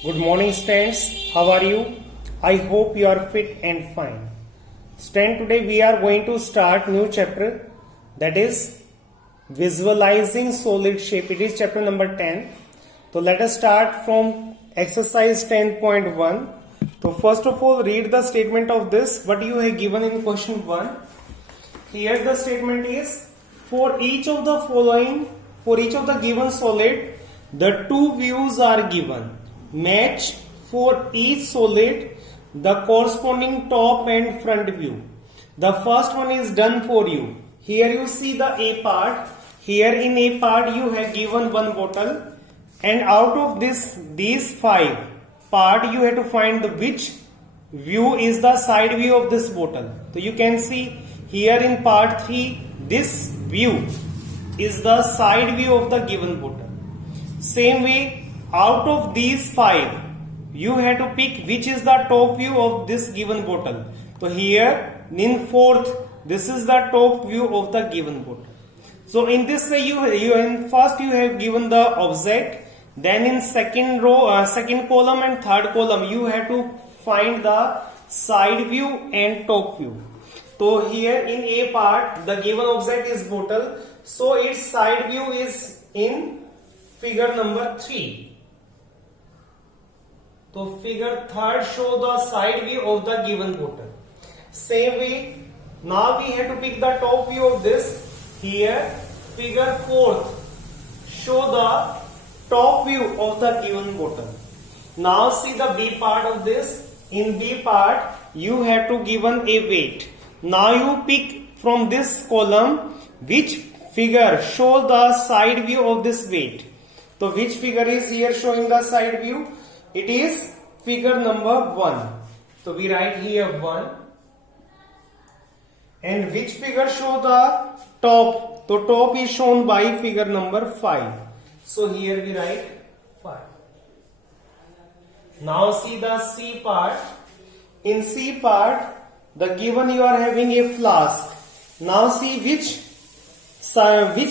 Good morning, students. How are you? I hope you are fit and fine. Student, today we are going to start new chapter, that is visualizing solid shape. It is chapter number 10. So let us start from exercise 10.1. So first of all, read the statement of this, what you have given in question 1. Here the statement is, for each of the following, for each of the given solid, the two views are given. Match for each solid the corresponding top and front view. The first one is done for you. Here you see the A part. Here in A part you have given one bottle, and out of these 5 part you have to find the which view is the side view of this bottle. So you can see here in part 3 this view is the side view of the given bottle. Same way, out of these 5 you have to pick which is the top view of this given bottle. So here in fourth, this is the top view of the given bottle. So in this way you in first you have given the object, then in second row, second column and third column you have to find the side view and top view. So here in A part the given object is bottle, so its side view is in figure number 3. So figure 3rd show the side view of the given bottle. Same way, now we have to pick the top view of this. Here figure 4th show the top view of the given bottle. Now see the B part of this. In B part you have to given a weight. Now you pick from this column which figure show the side view of this weight. So which figure is here showing the side view? It is figure number 1. So we write here 1. And which figure show the top? The top is shown by figure number 5. So here we write 5. Now see the C part. In C part, the given you are having a flask. Now see which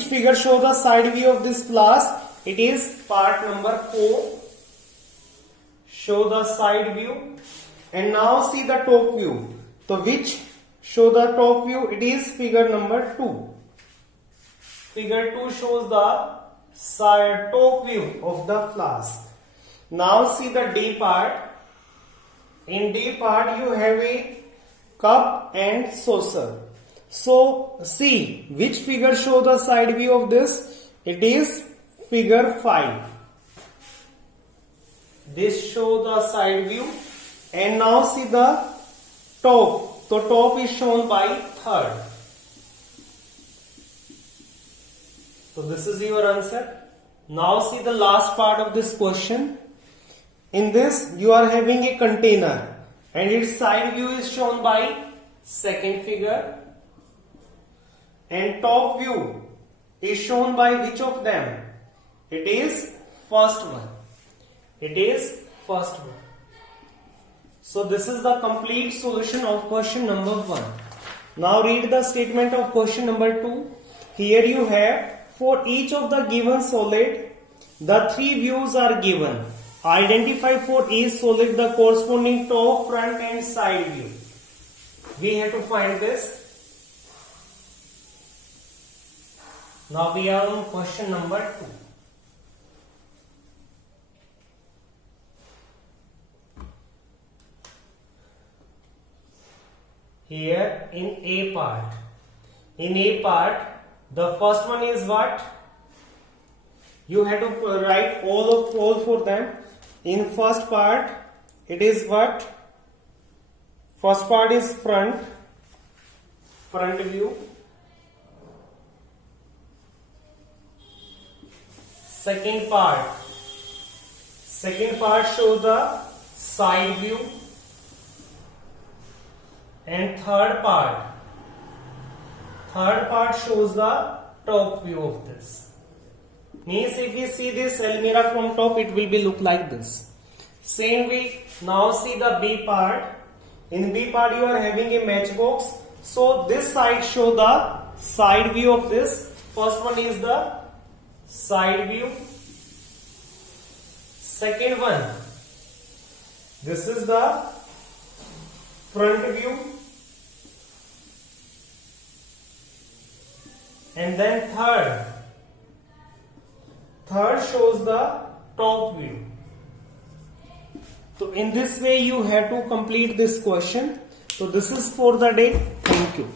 figure show the side view of this flask. It is part number 4. Show the side view. And now see the top view. So which show the top view? It is figure number 2. Figure 2 shows the side top view of the flask. Now see the D part. In D part you have a cup and saucer. So see which figure show the side view of this? It is figure 5. This show the side view. And now see the top. The top is shown by 3rd. So this is your answer. Now see the last part of this question. In this you are having a container and its side view is shown by 2nd figure, and top view is shown by which of them? It is first one. It is first one. So this is the complete solution of question number 1. Now read the statement of question number 2. Here you have, for each of the given solid, the 3 views are given. Identify for each solid the corresponding top, front and side view. We have to find this. Now we are on question number 2. Here in A part. In A part, the first one is what? You have to write all for them. In first part, it is what? First part is front view. Second part show the side view. And third part shows the top view of this. Means if we see this almirah from top, it will be look like this. Same way, now see the B part. In B part you are having a matchbox. So this side show the side view of this. First one is the side view. Second one This is the front view, and then third shows the top view. So in this way you have to complete this question. So this is for the day. Thank you.